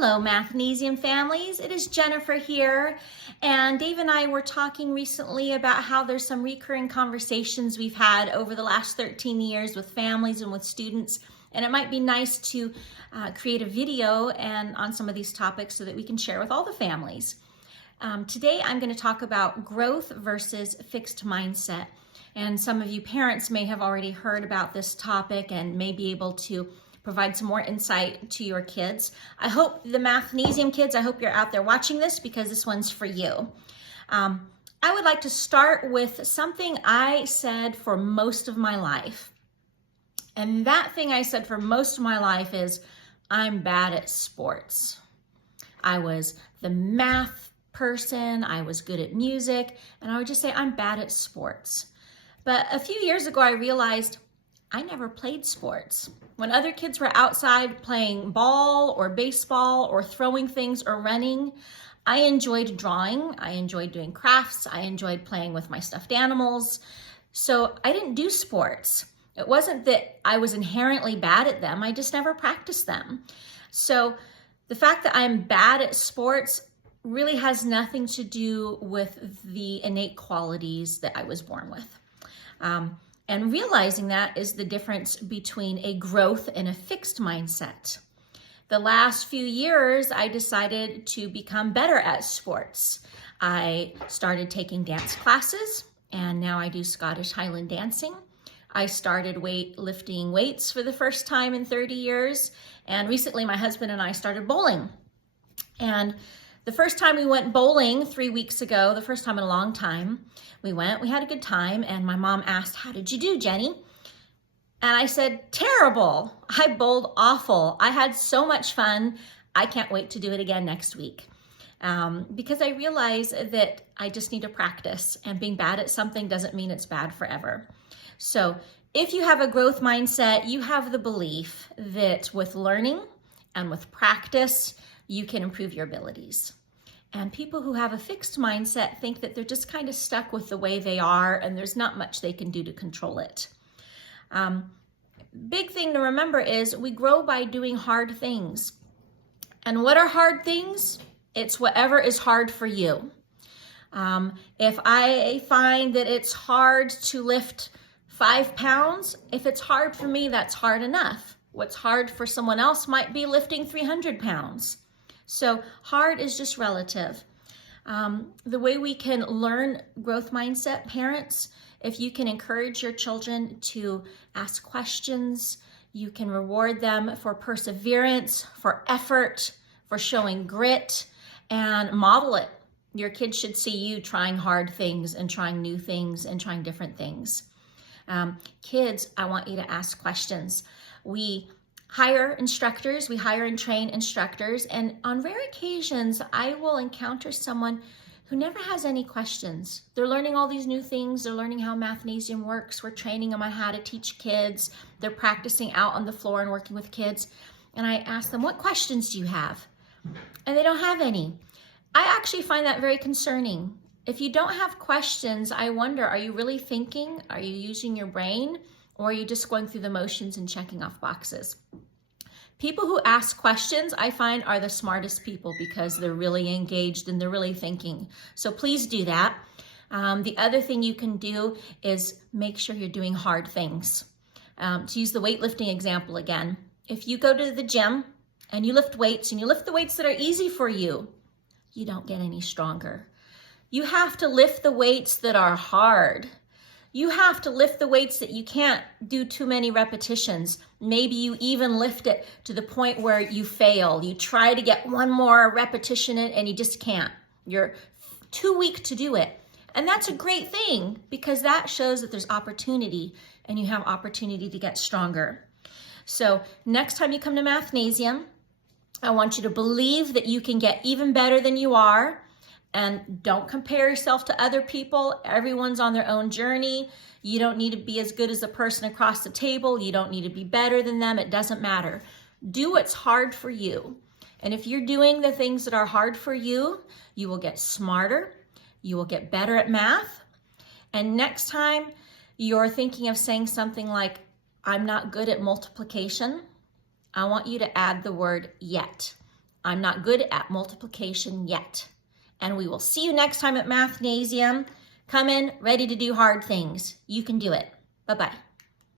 Hello, Mathnasium families. It is Jennifer here, and Dave and I were talking recently about how there's some recurring conversations we've had over the last 13 years with families and with students, and it might be nice to create a video and on some of these topics so that we can share with all the families. Today I'm going to talk about growth versus fixed mindset, and some of you parents may have already heard about this topic and may be able to provide some more insight to your kids. I hope the Mathnasium kids, I hope you're out there watching this because this one's for you. I would like to start with something I said for most of my life. And that thing I said for most of my life is, I'm bad at sports. I was the math person, I was good at music, and I would just say I'm bad at sports. But a few years ago, I realized I never played sports. When other kids were outside playing ball or baseball or throwing things or running, I enjoyed drawing, I enjoyed doing crafts, I enjoyed playing with my stuffed animals. So I didn't do sports. It wasn't that I was inherently bad at them, I just never practiced them. So the fact that I'm bad at sports really has nothing to do with the innate qualities that I was born with. And realizing that is the difference between a growth and a fixed mindset. The last few years, I decided to become better at sports. I started taking dance classes, and now I do Scottish Highland dancing. I started lifting weights for the first time in 30 years, and recently my husband and I started bowling. And the first time we went bowling 3 weeks ago, the first time in a long time, we had a good time, and my mom asked, "How did you do, Jenny?" And I said, "Terrible. I bowled awful. I had so much fun. I can't wait to do it again next week." Because I realize that I just need to practice, and being bad at something doesn't mean it's bad forever. So if you have a growth mindset, you have the belief that with learning and with practice, you can improve your abilities. And people who have a fixed mindset think that they're just kind of stuck with the way they are and there's not much they can do to control it. Big thing to remember is we grow by doing hard things. And what are hard things? It's whatever is hard for you. If I find that it's hard to lift 5 pounds, if it's hard for me, that's hard enough. What's hard for someone else might be lifting 300 pounds. So hard is just relative. The way we can learn growth mindset, parents, if you can encourage your children to ask questions, you can reward them for perseverance, for effort, for showing grit, and model it. Your kids should see you trying hard things and trying new things and trying different things. Kids, I want you to ask questions. We hire instructors, we hire and train instructors, and on rare occasions, I will encounter someone who never has any questions. They're learning all these new things, they're learning how Mathnasium works, we're training them on how to teach kids, they're practicing out on the floor and working with kids, and I ask them, what questions do you have? And they don't have any. I actually find that very concerning. If you don't have questions, I wonder, are you really thinking? Are you using your brain? Or are you just going through the motions and checking off boxes? People who ask questions, I find, are the smartest people because they're really engaged and they're really thinking. So please do that. The other thing you can do is make sure you're doing hard things. To use the weightlifting example again, if you go to the gym and you lift weights and you lift the weights that are easy for you, you don't get any stronger. You have to lift the weights that are hard. You have to lift the weights that you can't do too many repetitions. Maybe you even lift it to the point where you fail. You try to get one more repetition in and you just can't. You're too weak to do it. And that's a great thing because that shows that there's opportunity and you have opportunity to get stronger. So next time you come to Mathnasium, I want you to believe that you can get even better than you are. And don't compare yourself to other people. Everyone's on their own journey. You don't need to be as good as the person across the table. You don't need to be better than them. It doesn't matter. Do what's hard for you. And if you're doing the things that are hard for you, you will get smarter. You will get better at math. And next time you're thinking of saying something like, I'm not good at multiplication, I want you to add the word yet. I'm not good at multiplication yet. And we will see you next time at Mathnasium. Come in ready to do hard things. You can do it. Bye-bye.